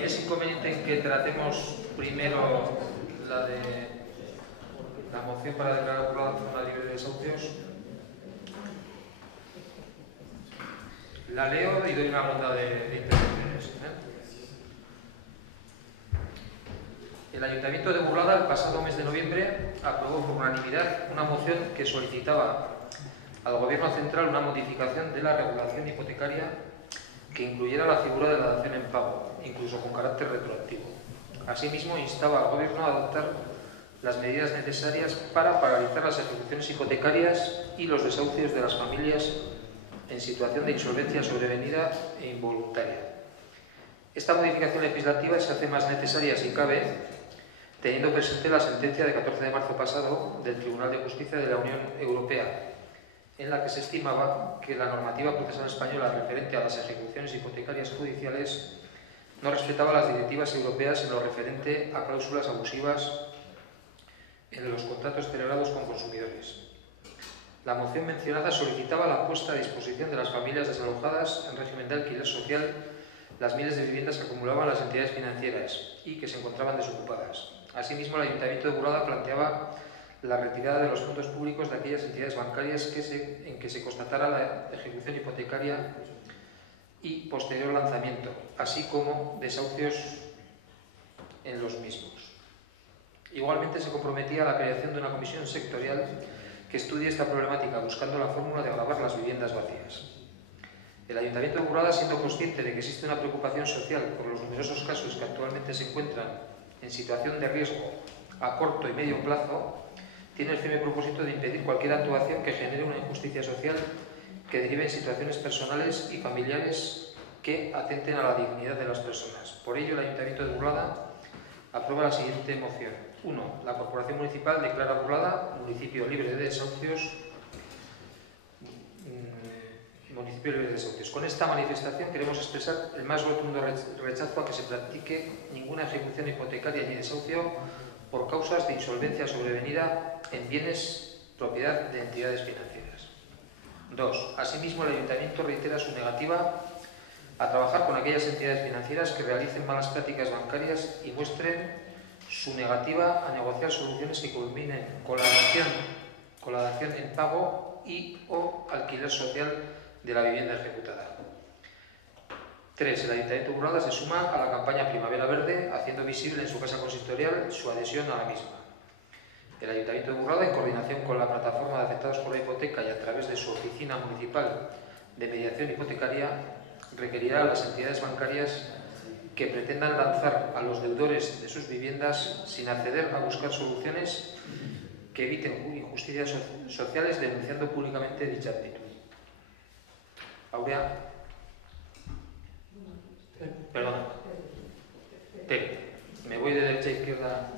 ¿Tienes inconveniente en que tratemos primero la moción para declarar burlada zona libre de desahucios? La leo y doy una ronda de intervenciones. El Ayuntamiento de Burlada, el pasado mes de noviembre, aprobó por unanimidad una moción que solicitaba al Gobierno central una modificación de la regulación hipotecaria que incluyera la figura de la dación en pago, incluso con carácter retroactivo. Asimismo, instaba al Gobierno a adoptar las medidas necesarias para paralizar las ejecuciones hipotecarias y los desahucios de las familias en situación de insolvencia sobrevenida e involuntaria. Esta modificación legislativa se hace más necesaria, si cabe, teniendo presente la sentencia de 14 de marzo pasado del Tribunal de Justicia de la Unión Europea, en la que se estimaba que la normativa procesal española referente a las ejecuciones hipotecarias judiciales no respetaba las directivas europeas en lo referente a cláusulas abusivas en los contratos celebrados con consumidores. La moción mencionada solicitaba la puesta a disposición de las familias desalojadas en régimen de alquiler social las miles de viviendas que acumulaban las entidades financieras y que se encontraban desocupadas. Asimismo, el Ayuntamiento de Burlada planteaba la retirada de los fondos públicos de aquellas entidades bancarias en que se constatara la ejecución hipotecaria y posterior lanzamiento, así como desahucios en los mismos. Igualmente se comprometía a la creación de una comisión sectorial que estudie esta problemática, buscando la fórmula de agravar las viviendas vacías. El Ayuntamiento de Burlada, siendo consciente de que existe una preocupación social por los numerosos casos que actualmente se encuentran en situación de riesgo a corto y medio plazo, tiene el firme propósito de impedir cualquier actuación que genere una injusticia social que derive en situaciones personales y familiares que atenten a la dignidad de las personas. Por ello, el Ayuntamiento de Burlada aprueba la siguiente moción. 1. La Corporación Municipal declara Burlada municipio libre de desahucios. Con esta manifestación queremos expresar el más rotundo rechazo a que se practique ninguna ejecución hipotecaria ni desahucio por causas de insolvencia sobrevenida en bienes propiedad de entidades financieras. 2. Asimismo, el Ayuntamiento reitera su negativa a trabajar con aquellas entidades financieras que realicen malas prácticas bancarias y muestren su negativa a negociar soluciones que culminen con la dación en pago y o alquiler social de la vivienda ejecutada. 3. El Ayuntamiento de Burlada se suma a la campaña Primavera Verde, haciendo visible en su casa consistorial su adhesión a la misma. El Ayuntamiento de Burlada, en coordinación con la plataforma de afectados por la hipoteca y a través de su oficina municipal de mediación hipotecaria, requerirá a las entidades bancarias que pretendan lanzar a los deudores de sus viviendas sin acceder a buscar soluciones que eviten injusticias sociales, denunciando públicamente dicha actitud. Aurea. Perdona. Me voy de derecha a izquierda.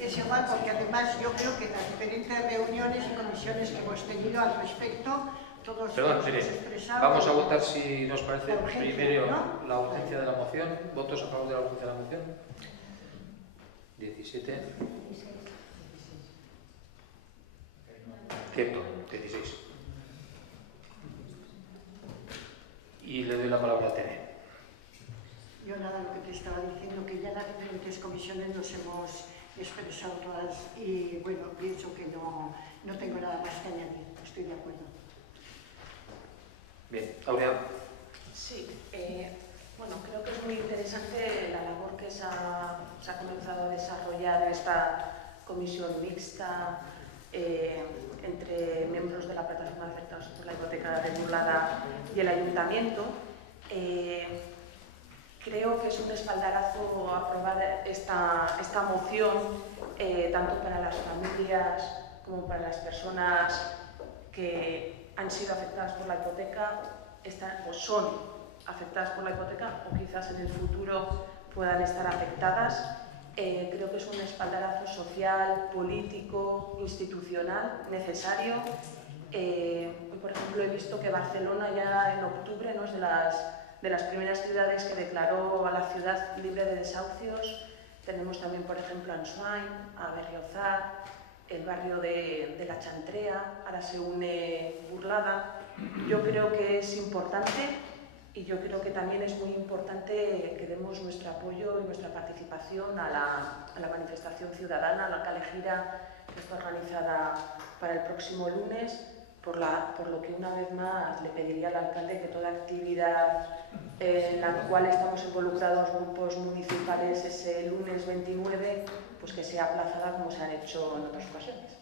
Es igual, porque además yo creo que en las diferentes reuniones y comisiones que hemos tenido al respecto, todos hemos expresado... Vamos a votar, si nos parece, primero, ¿no?, la urgencia de la moción. ¿Votos a favor de la urgencia de la moción? 17. Cierto, 16. Y le doy la palabra a Tere. Yo nada, lo que te estaba diciendo, que ya en las diferentes comisiones nos hemos expresado todas y bueno, pienso que no tengo nada más que añadir, estoy de acuerdo. Bien, Aurea. Sí, bueno, creo que es muy interesante la labor que se ha comenzado a desarrollar en esta comisión mixta entre miembros de la plataforma de afectados por la hipoteca de Burlada y el Ayuntamiento. Creo que es un espaldarazo aprobar esta moción, tanto para las familias como para las personas que han sido afectadas por la hipoteca, o son afectadas por la hipoteca, o quizás en el futuro puedan estar afectadas. Creo que es un espaldarazo social, político, institucional necesario. Por ejemplo, he visto que Barcelona ya en octubre, ¿no?, es de las primeras ciudades que declaró a la ciudad libre de desahucios. Tenemos también, por ejemplo, a Ansoain, a Berriozar, el barrio de La Chantrea, ahora se une Burlada. Yo creo que es importante Y yo creo que también es muy importante que demos nuestro apoyo y nuestra participación a la manifestación ciudadana, a la calle gira que está organizada para el próximo lunes, por lo que una vez más le pediría al alcalde que toda actividad en la cual estamos involucrados grupos municipales ese lunes 29, pues que sea aplazada como se han hecho en otras ocasiones.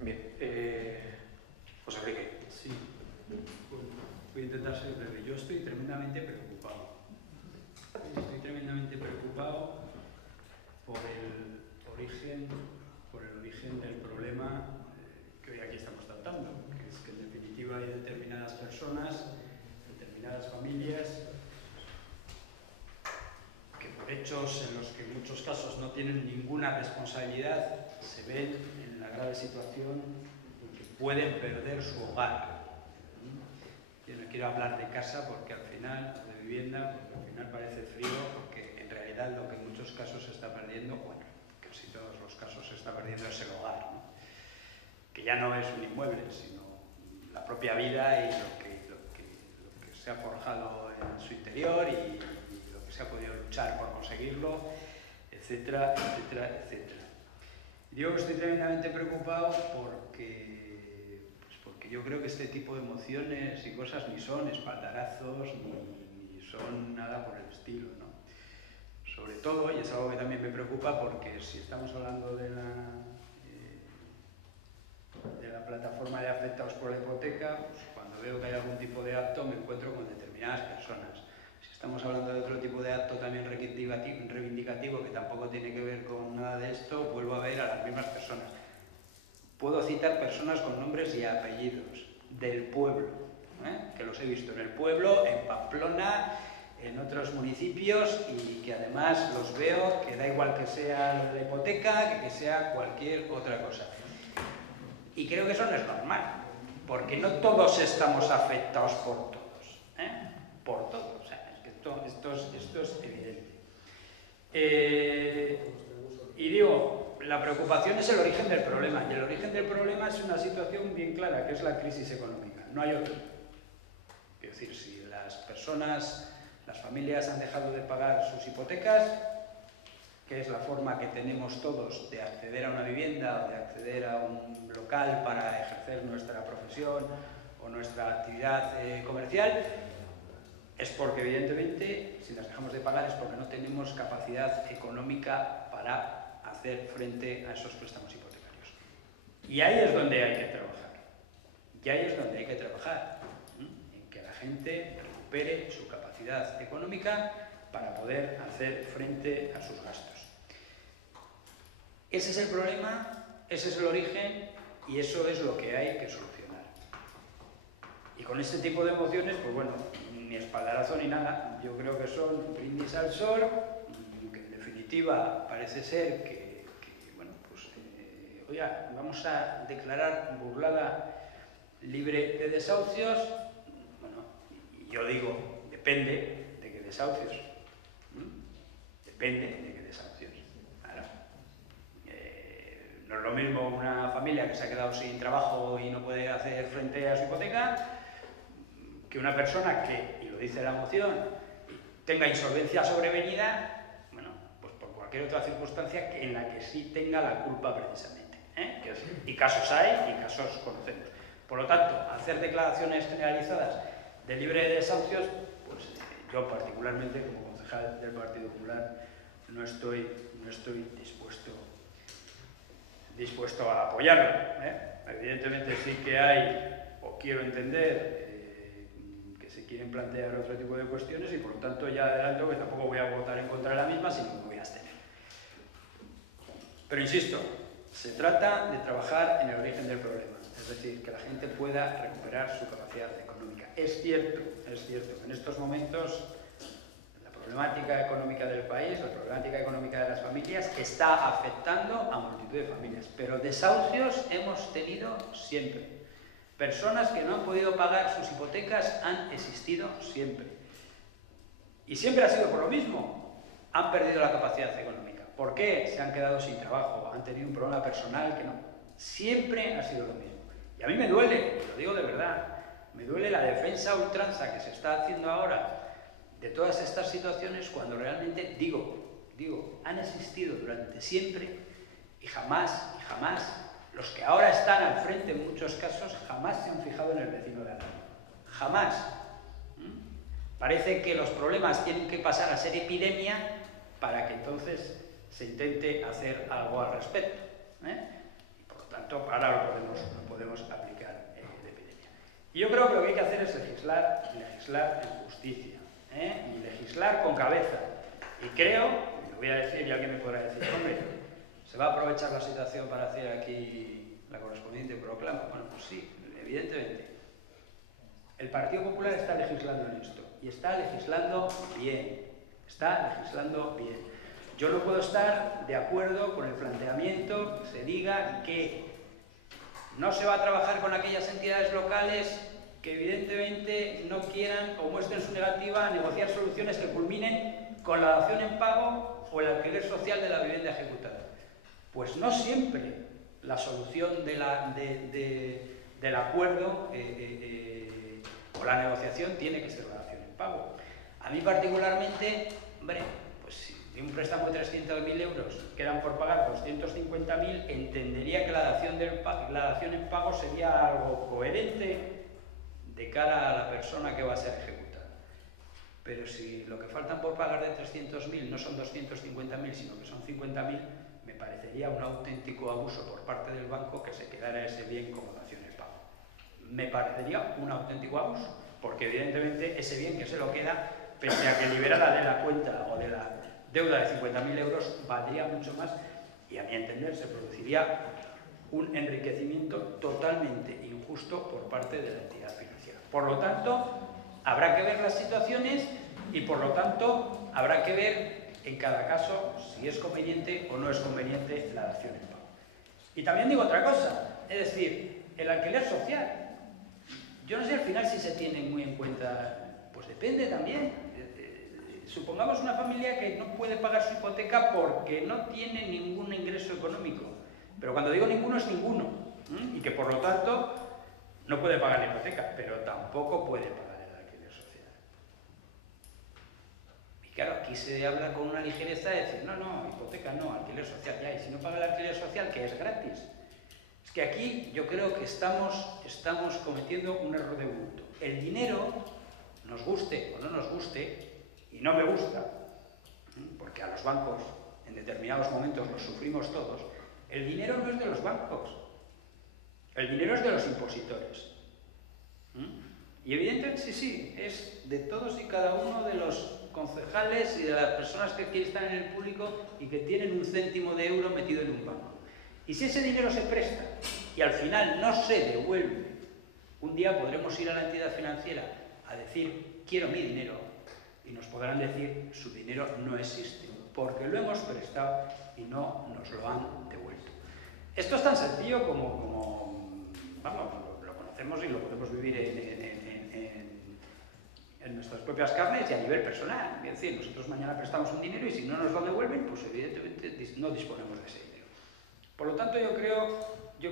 Bien, José Enrique. Sí, voy a intentar ser breve. Yo estoy tremendamente preocupado. Estoy tremendamente preocupado por el origen del problema que hoy aquí estamos tratando, que es que en definitiva hay determinadas personas, determinadas familias, que por hechos en los que en muchos casos no tienen ninguna responsabilidad, se ven en la grave situación en que pueden perder su hogar. Yo no quiero hablar de casa porque al final, o de vivienda, porque al final parece frío, porque en realidad lo que en muchos casos se está perdiendo, bueno, casi todos los casos se está perdiendo es el hogar, ¿no? Que ya no es un inmueble, sino la propia vida y lo que se ha forjado en su interior y lo que se ha podido luchar por conseguirlo, etcétera, etcétera, etcétera. Digo que estoy tremendamente preocupado porque yo creo que este tipo de emociones y cosas ni son espaldarazos ni son nada por el estilo, ¿no? Sobre todo, y es algo que también me preocupa, porque si estamos hablando de la plataforma de afectados por la hipoteca, pues cuando veo que hay algún tipo de acto me encuentro con determinadas personas. Si estamos hablando de otro tipo de acto también reivindicativo, que tampoco tiene que ver con nada de esto, vuelvo a ver a las mismas personas. Puedo citar personas con nombres y apellidos del pueblo, que los he visto en el pueblo, en Pamplona, en otros municipios, y que además los veo, que da igual que sea la hipoteca, que sea cualquier otra cosa. Y creo que eso no es normal, porque no todos estamos afectados por todos, por todos, o sea, es que esto es evidente. Y digo, la preocupación es el origen del problema, y el origen del problema es una situación bien clara, que es la crisis económica, no hay otra. Es decir, si las familias han dejado de pagar sus hipotecas, que es la forma que tenemos todos de acceder a una vivienda o de acceder a un local para ejercer nuestra profesión o nuestra actividad comercial, es porque evidentemente, si las dejamos de pagar, es porque no tenemos capacidad económica para hacer frente a esos préstamos hipotecarios. Y ahí es donde hay que trabajar. Y ahí es donde hay que trabajar, en que la gente recupere su capacidad económica para poder hacer frente a sus gastos. Ese es el problema, ese es el origen y eso es lo que hay que solucionar. Y con este tipo de emociones, pues bueno, ni espaldarazo ni nada, yo creo que son brindis al sol, que en definitiva parece ser que bueno, pues, oiga, vamos a declarar burlada libre de desahucios. Bueno, yo digo, depende de qué desahucios. Depende de qué desahucios. Claro. No es lo mismo una familia que se ha quedado sin trabajo y no puede hacer frente a su hipoteca que una persona que, y lo dice la moción, tenga insolvencia sobrevenida, bueno, pues por cualquier otra circunstancia en la que sí tenga la culpa precisamente. Y casos hay y casos conocemos. Por lo tanto, hacer declaraciones generalizadas de libre de desahucios, pues yo particularmente como concejal del Partido Popular no estoy dispuesto a apoyarlo. Evidentemente sí que hay, o quiero entender, que se quieren plantear otro tipo de cuestiones y por lo tanto ya adelanto que tampoco voy a votar en contra de la misma, sino que me voy a abstener. Pero insisto, se trata de trabajar en el origen del problema, es decir, que la gente pueda recuperar su capacidad económica. Es cierto que en estos momentos la problemática económica del país, la problemática económica de las familias está afectando a multitud de familias, pero desahucios hemos tenido siempre. Personas que no han podido pagar sus hipotecas han existido siempre. Y siempre ha sido por lo mismo. Han perdido la capacidad económica. ¿Por qué? Se han quedado sin trabajo, han tenido un problema personal que no. Siempre ha sido lo mismo. Y a mí me duele, lo digo de verdad, Me duele la defensa a ultranza que se está haciendo ahora de todas estas situaciones cuando realmente, digo, han existido durante siempre y jamás, los que ahora están al frente en muchos casos, jamás se han fijado en el vecino de al lado. Jamás. Parece que los problemas tienen que pasar a ser epidemia para que entonces se intente hacer algo al respecto. Y por lo tanto, ahora lo podemos aplicar de epidemia. Y yo creo que lo que hay que hacer es legislar en justicia, y legislar con cabeza. Y creo, y lo voy a decir y alguien me podrá decir, hombre, ¿se va a aprovechar la situación para hacer aquí la correspondiente proclama? Bueno, pues sí, evidentemente. El Partido Popular está legislando en esto, y está legislando bien, Yo no puedo estar de acuerdo con el planteamiento que se diga que no se va a trabajar con aquellas entidades locales que evidentemente no quieran o muestren su negativa a negociar soluciones que culminen con la dación en pago o el alquiler social de la vivienda ejecutada. Pues no siempre la solución del acuerdo o la negociación tiene que ser la dación en pago. A mí particularmente, hombre, pues si de un préstamo de 300.000 euros quedan por pagar 250.000, entendería que la dación en pago sería algo coherente de cara a la persona que va a ser ejecutada. Pero si lo que faltan por pagar de 300.000 no son 250.000, sino que son 50.000, me parecería un auténtico abuso por parte del banco que se quedara ese bien como dación en pago. Me parecería un auténtico abuso, porque evidentemente ese bien que se lo queda, pese a que liberada de la cuenta o de la deuda de 50.000 euros, valdría mucho más y a mi entender se produciría un enriquecimiento totalmente injusto por parte de la entidad financiera. Por lo tanto, habrá que ver las situaciones y por lo tanto habrá que ver en cada caso si es conveniente o no es conveniente la dación en pago. Y también digo otra cosa, es decir, el alquiler social. Yo no sé al final si se tiene muy en cuenta, pues depende también. Supongamos una familia que no puede pagar su hipoteca porque no tiene ningún ingreso económico. Pero cuando digo ninguno es ninguno. Y que por lo tanto no puede pagar la hipoteca, pero tampoco puede pagar el alquiler social. Y claro, aquí se habla con una ligereza de decir, no, hipoteca no, alquiler social ya. Y si no paga el alquiler social, que es gratis. Es que aquí yo creo que estamos cometiendo un error de bulto. El dinero, nos guste o no nos guste, y no me gusta, porque a los bancos en determinados momentos los sufrimos todos, el dinero no es de los bancos, el dinero es de los impositores. Y evidentemente, sí, es de todos y cada uno de los concejales y de las personas que están en el público y que tienen un céntimo de euro metido en un banco. Y si ese dinero se presta y al final no se devuelve, un día podremos ir a la entidad financiera a decir, quiero mi dinero, y nos podrán decir, su dinero no existe, porque lo hemos prestado y no nos lo han devuelto. Esto es tan sencillo como vamos, lo conocemos y lo podemos vivir en nuestras propias carnes y a nivel personal. Es decir, nosotros mañana prestamos un dinero y si no nos lo devuelven, pues evidentemente no disponemos de ese dinero. Por lo tanto, yo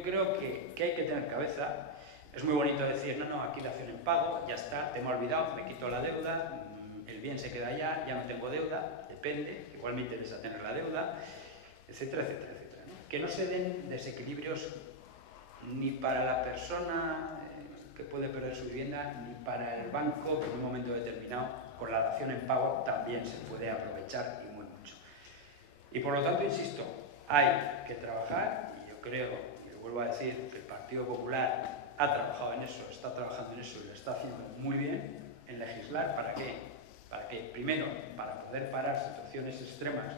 creo que hay que tener cabeza. Es muy bonito decir, no, aquí dación en pago, ya está, te me he olvidado, me quito la deuda, el bien se queda allá, ya no tengo deuda, depende, igual me interesa tener la deuda, etcétera, etcétera, etcétera, ¿no? Que no se den desequilibrios ni para la persona que puede perder su vivienda, ni para el banco que en un momento determinado, con la dación en pago, también se puede aprovechar y muy mucho. Y por lo tanto, insisto, hay que trabajar, y yo creo, y lo vuelvo a decir, que el Partido Popular ha trabajado en eso, está trabajando en eso y lo está haciendo muy bien, en legislar. ¿Para qué? Para que, primero, para poder parar situaciones extremas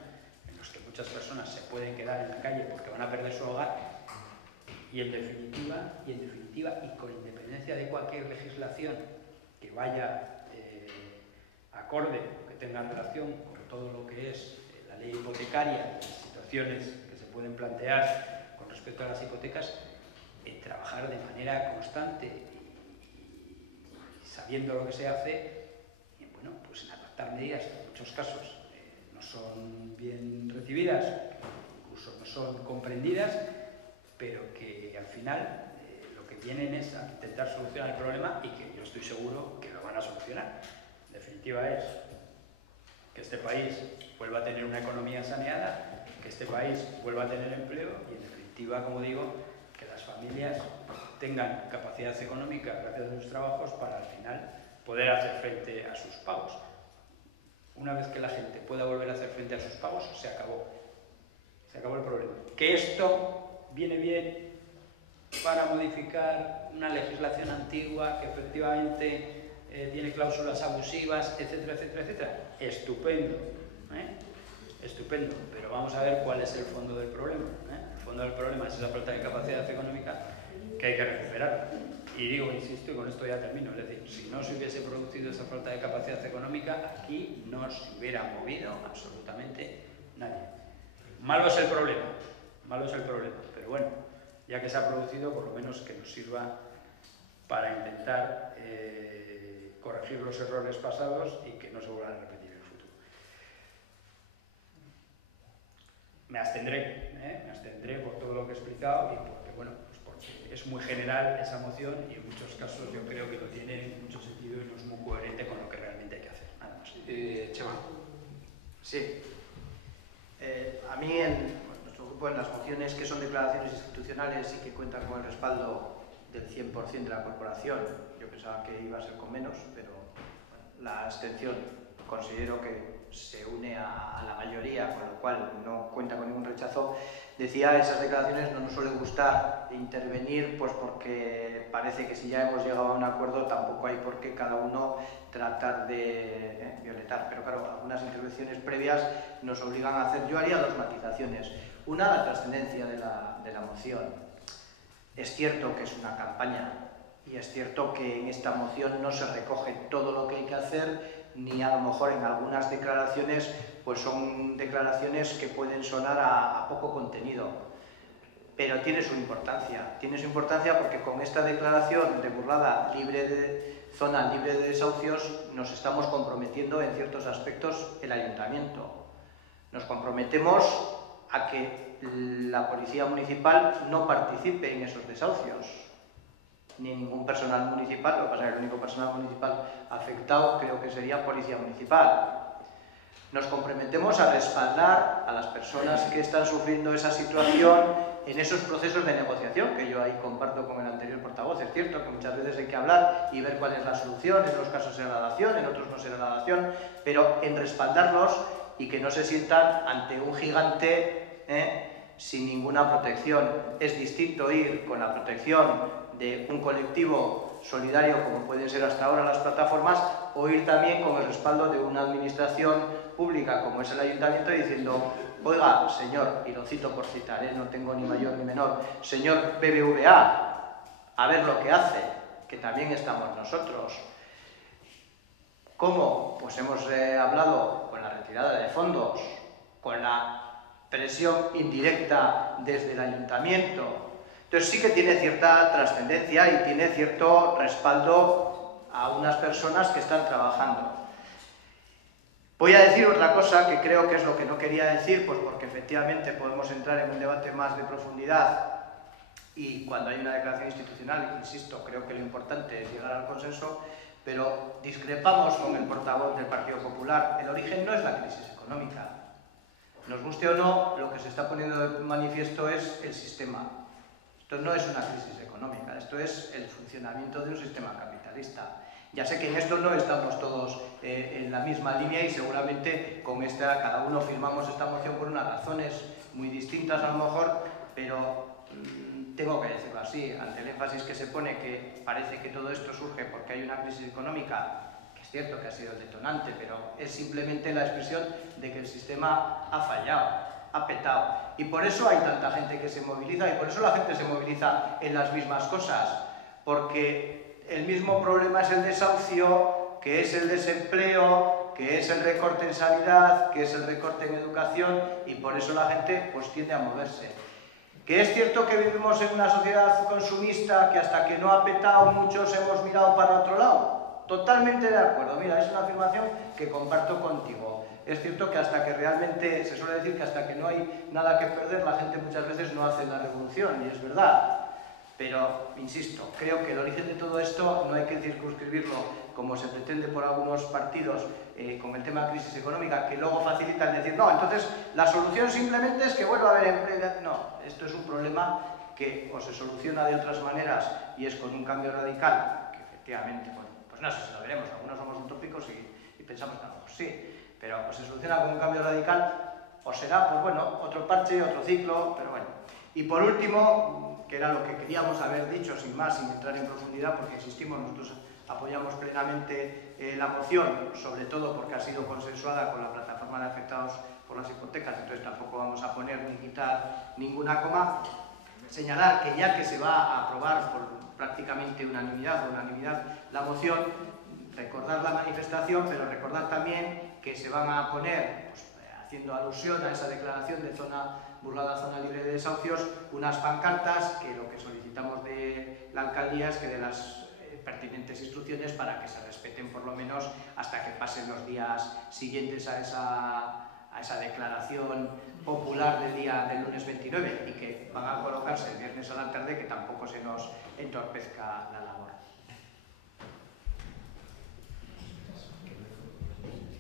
en las que muchas personas se pueden quedar en la calle porque van a perder su hogar, y en definitiva, y con independencia de cualquier legislación que vaya acorde, que tenga relación con todo lo que es la ley hipotecaria y las situaciones que se pueden plantear con respecto a las hipotecas, trabajar de manera constante y sabiendo lo que se hace, bueno, pues en adaptar medidas que en muchos casos no son bien recibidas, incluso no son comprendidas, pero que al final lo que vienen es a intentar solucionar el problema y que yo estoy seguro que lo van a solucionar. En definitiva es que este país vuelva a tener una economía saneada, que este país vuelva a tener empleo y, en definitiva, como digo, que las familias tengan capacidad económica gracias a sus trabajos para al final poder hacer frente a sus pagos. Una vez que la gente pueda volver a hacer frente a sus pagos, se acabó. Se acabó el problema. Que esto viene bien para modificar una legislación antigua que efectivamente tiene cláusulas abusivas, etcétera, etcétera, etcétera. Estupendo, estupendo, pero vamos a ver cuál es el fondo del problema. El fondo del problema es esa falta de capacidad económica que hay que recuperar. Y digo, insisto, y con esto ya termino, es decir, si no se hubiese producido esa falta de capacidad económica, aquí no se hubiera movido absolutamente nadie. Malo es el problema, pero bueno, ya que se ha producido, por lo menos que nos sirva para intentar corregir los errores pasados y que no se vuelvan a repetir en el futuro. Me abstendré por todo lo que he explicado y porque, bueno, pues porque es muy general esa moción y en muchos casos yo creo que lo tiene en mucho sentido y no es muy coherente con lo que realmente hay que hacer. Nada más. Chema. Sí. A mí, en nuestro grupo, en las mociones que son declaraciones institucionales y que cuentan con el respaldo del 100% de la corporación, yo pensaba que iba a ser con menos, pero bueno, la abstención considero que se une a la mayoría, con lo cual no cuenta con ningún rechazo. Decía, esas declaraciones no nos suele gustar intervenir, pues porque parece que si ya hemos llegado a un acuerdo tampoco hay por qué cada uno tratar de violentar. Pero claro, algunas intervenciones previas nos obligan a hacer. Yo haría dos matizaciones. Una, la trascendencia de la moción. Es cierto que es una campaña y es cierto que en esta moción no se recoge todo lo que hay que hacer, ni a lo mejor en algunas declaraciones pues son declaraciones que pueden sonar a poco contenido, pero tiene su importancia porque con esta declaración de Burlada zona libre de desahucios nos estamos comprometiendo en ciertos aspectos el ayuntamiento. Nos comprometemos a que la policía municipal no participe en esos desahucios, ni ningún personal municipal. Lo que pasa es que el único personal municipal afectado creo que sería Policía Municipal. Nos comprometemos a respaldar a las personas que están sufriendo esa situación en esos procesos de negociación, que yo ahí comparto con el anterior portavoz. Es cierto que muchas veces hay que hablar y ver cuál es la solución, en unos casos será la dación, en otros no será la dación, pero en respaldarlos y que no se sientan ante un gigante sin ninguna protección. Es distinto ir con la protección de un colectivo solidario como pueden ser hasta ahora las plataformas, o ir también con el respaldo de una administración pública como es el ayuntamiento diciendo, oiga, señor, y lo cito por citar, no tengo ni mayor ni menor, señor BBVA, a ver lo que hace, que también estamos nosotros. ¿Cómo? Pues hemos hablado con la retirada de fondos, con la presión indirecta desde el ayuntamiento. Entonces sí que tiene cierta trascendencia y tiene cierto respaldo a unas personas que están trabajando. Voy a decir otra cosa que creo que es lo que no quería decir, pues porque efectivamente podemos entrar en un debate más de profundidad y cuando hay una declaración institucional, insisto, creo que lo importante es llegar al consenso, pero discrepamos con el portavoz del Partido Popular. El origen no es la crisis económica. Nos guste o no, lo que se está poniendo de manifiesto es el sistema. Esto no es una crisis económica, esto es el funcionamiento de un sistema capitalista. Ya sé que en esto no estamos todos en la misma línea y seguramente con esta, cada uno firmamos esta moción por unas razones muy distintas a lo mejor, pero tengo que decirlo así, ante el énfasis que se pone que parece que todo esto surge porque hay una crisis económica, que es cierto que ha sido el detonante, pero es simplemente la expresión de que el sistema ha fallado, ha petado. Y por eso hay tanta gente que se moviliza y por eso la gente se moviliza en las mismas cosas, porque el mismo problema es el desahucio, que es el desempleo, que es el recorte en sanidad, que es el recorte en educación, y por eso la gente pues tiende a moverse. Que es cierto que vivimos en una sociedad consumista que hasta que no ha petado muchos hemos mirado para otro lado. Totalmente de acuerdo, mira, es una afirmación que comparto contigo. Es cierto que hasta que realmente, se suele decir que hasta que no hay nada que perder, la gente muchas veces no hace la revolución, y es verdad. Pero, insisto, creo que el origen de todo esto no hay que circunscribirlo, como se pretende por algunos partidos, con el tema de crisis económica, que luego facilitan decir, no, entonces la solución simplemente es que vuelva a haber empleo. No, esto es un problema que o se soluciona de otras maneras y es con un cambio radical, que efectivamente, bueno, pues no sé si lo veremos, algunos somos utópicos y pensamos que a lo mejor sí, pero o se soluciona con un cambio radical o será, pues bueno, otro parche, otro ciclo, pero bueno. Y por último, que era lo que queríamos haber dicho, sin más, sin entrar en profundidad, porque insistimos, nosotros apoyamos plenamente la moción, sobre todo porque ha sido consensuada con la plataforma de afectados por las hipotecas, entonces tampoco vamos a poner ni quitar ninguna coma. Señalar que ya que se va a aprobar por prácticamente unanimidad la moción, recordar la manifestación, pero recordar también que se van a poner, pues, haciendo alusión a esa declaración de zona burlada, zona libre de desahucios, unas pancartas que lo que solicitamos de la alcaldía es que de las pertinentes instrucciones para que se respeten por lo menos hasta que pasen los días siguientes a esa declaración popular del lunes 29 y que van a colocarse el viernes a la tarde, que tampoco se nos entorpezca la labor.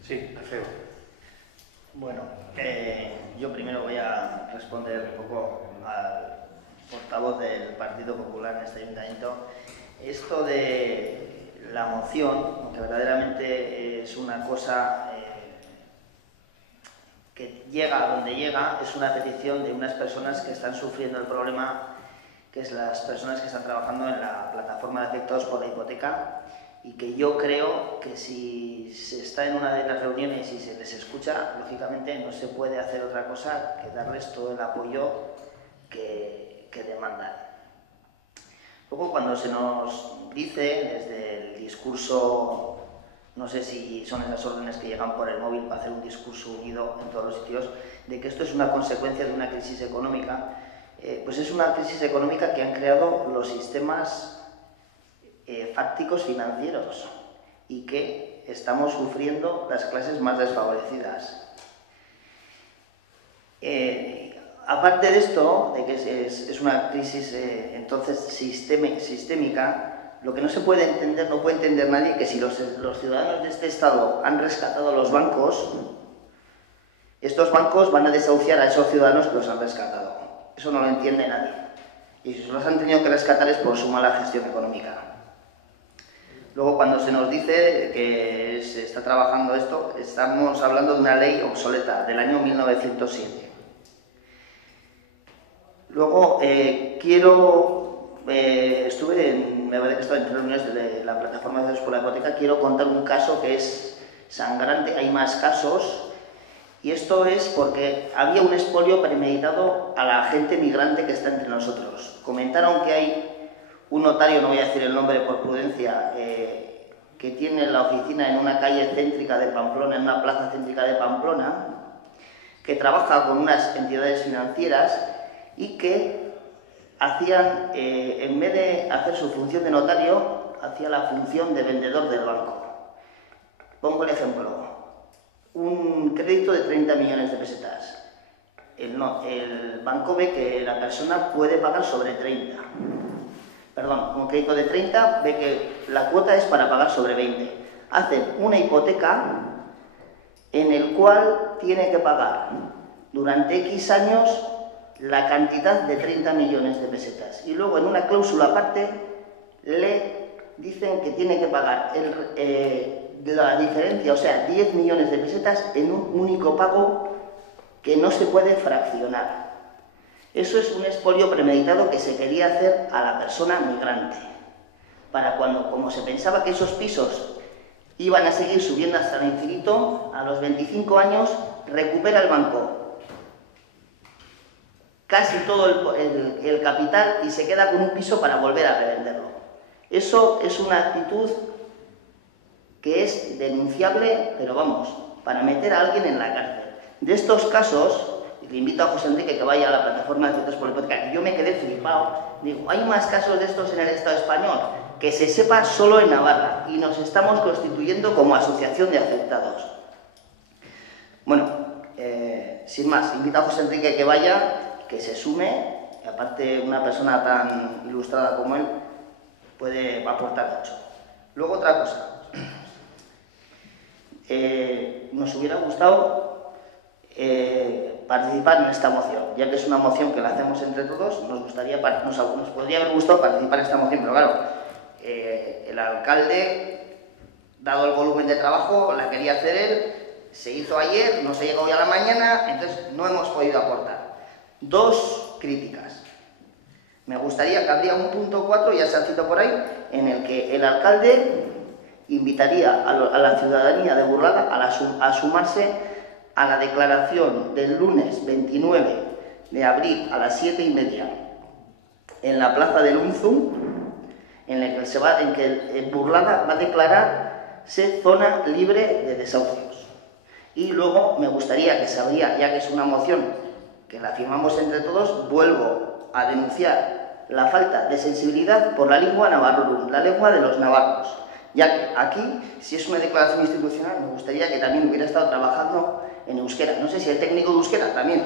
Sí, Alfredo. Bueno, yo primero voy a responder un poco al portavoz del Partido Popular en este ayuntamiento. Esto de la moción, que verdaderamente es una cosa que llega a donde llega, es una petición de unas personas que están sufriendo el problema, que es las personas que están trabajando en la plataforma de afectados por la hipoteca, y que yo creo que si se está en una de las reuniones y se les escucha, lógicamente no se puede hacer otra cosa que darles todo el apoyo que demandan. Luego, cuando se nos dice desde el discurso, no sé si son esas órdenes que llegan por el móvil para hacer un discurso unido en todos los sitios, de que esto es una consecuencia de una crisis económica, pues es una crisis económica que han creado los sistemas fácticos financieros y que estamos sufriendo las clases más desfavorecidas. Aparte de esto, de que es una crisis entonces sistémica, lo que no se puede entender, no puede entender nadie, que si los ciudadanos de este Estado han rescatado los bancos, estos bancos van a desahuciar a esos ciudadanos que los han rescatado. Eso no lo entiende nadie. Y si se los han tenido que rescatar es por su mala gestión económica. Luego, cuando se nos dice que se está trabajando esto, estamos hablando de una ley obsoleta del año 1907. Luego, me parece que estaba en reuniones de la plataforma de afectados por la hipoteca, quiero contar un caso que es sangrante, hay más casos, y esto es porque había un expolio premeditado a la gente migrante que está entre nosotros. Comentaron que hay un notario, no voy a decir el nombre por prudencia, que tiene la oficina en una calle céntrica de Pamplona, en una plaza céntrica de Pamplona, que trabaja con unas entidades financieras y que hacían, en vez de hacer su función de notario, hacía la función de vendedor del banco. Pongo el ejemplo. Un crédito de 30 millones de pesetas. El banco ve que la persona puede pagar sobre 30. Perdón, un crédito de 30 ve que la cuota es para pagar sobre 20. Hacen una hipoteca en el cual tiene que pagar durante X años la cantidad de 30 millones de pesetas. Y luego en una cláusula aparte le dicen que tiene que pagar la diferencia, o sea, 10 millones de pesetas en un único pago que no se puede fraccionar. Eso es un expolio premeditado que se quería hacer a la persona migrante, para cuando, como se pensaba que esos pisos iban a seguir subiendo hasta el infinito, a los 25 años recupera el banco casi todo el capital y se queda con un piso para volver a revenderlo. Eso es una actitud que es denunciable, pero vamos, para meter a alguien en la cárcel. De estos casos, le invito a José Enrique que vaya a la plataforma de afectados por la hipoteca, que yo me quedé flipado. Digo, hay más casos de estos en el Estado español, que se sepa solo en Navarra, y nos estamos constituyendo como asociación de afectados. Bueno, sin más, invito a José Enrique que vaya, que se sume que aparte una persona tan ilustrada como él puede aportar mucho. Luego otra cosa, nos hubiera gustado participar en esta moción, ya que es una moción que la hacemos entre todos, nos podría haber gustado participar en esta moción, pero claro, el alcalde, dado el volumen de trabajo, la quería hacer él, se hizo ayer, no se llegó hoy a la mañana, entonces no hemos podido aportar. Dos críticas. Me gustaría que habría un punto 4, ya se ha citado por ahí, en el que el alcalde invitaría a la ciudadanía de Burlada a sumarse a la declaración del lunes 29 de abril a las 7:30 en la plaza del Unzum, en que Burlada va a declararse zona libre de desahucios. Y luego me gustaría que se abriera, ya que es una moción que la firmamos entre todos, vuelvo a denunciar la falta de sensibilidad por la lengua navarrorum, la lengua de los navarros, ya que aquí, si es una declaración institucional, me gustaría que también hubiera estado trabajando en euskera. No sé si el técnico de euskera también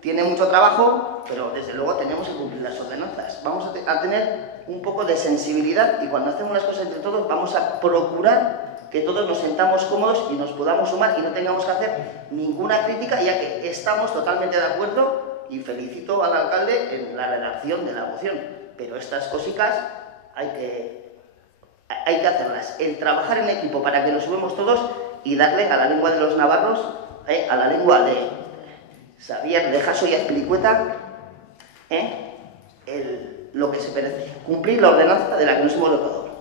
tiene mucho trabajo, pero desde luego tenemos que cumplir las ordenanzas. Vamos a tener un poco de sensibilidad y cuando hacemos las cosas entre todos vamos a procurar que todos nos sentamos cómodos y nos podamos sumar y no tengamos que hacer ninguna crítica, ya que estamos totalmente de acuerdo y felicito al alcalde en la redacción de la moción. Pero estas cositas hay que hacerlas. El trabajar en equipo para que nos sumemos todos y darle a la lengua de los navarros, a la lengua de Xavier de Jaso y Azpilicueta, lo que se merece. Cumplir la ordenanza de la que nos hemos dotado.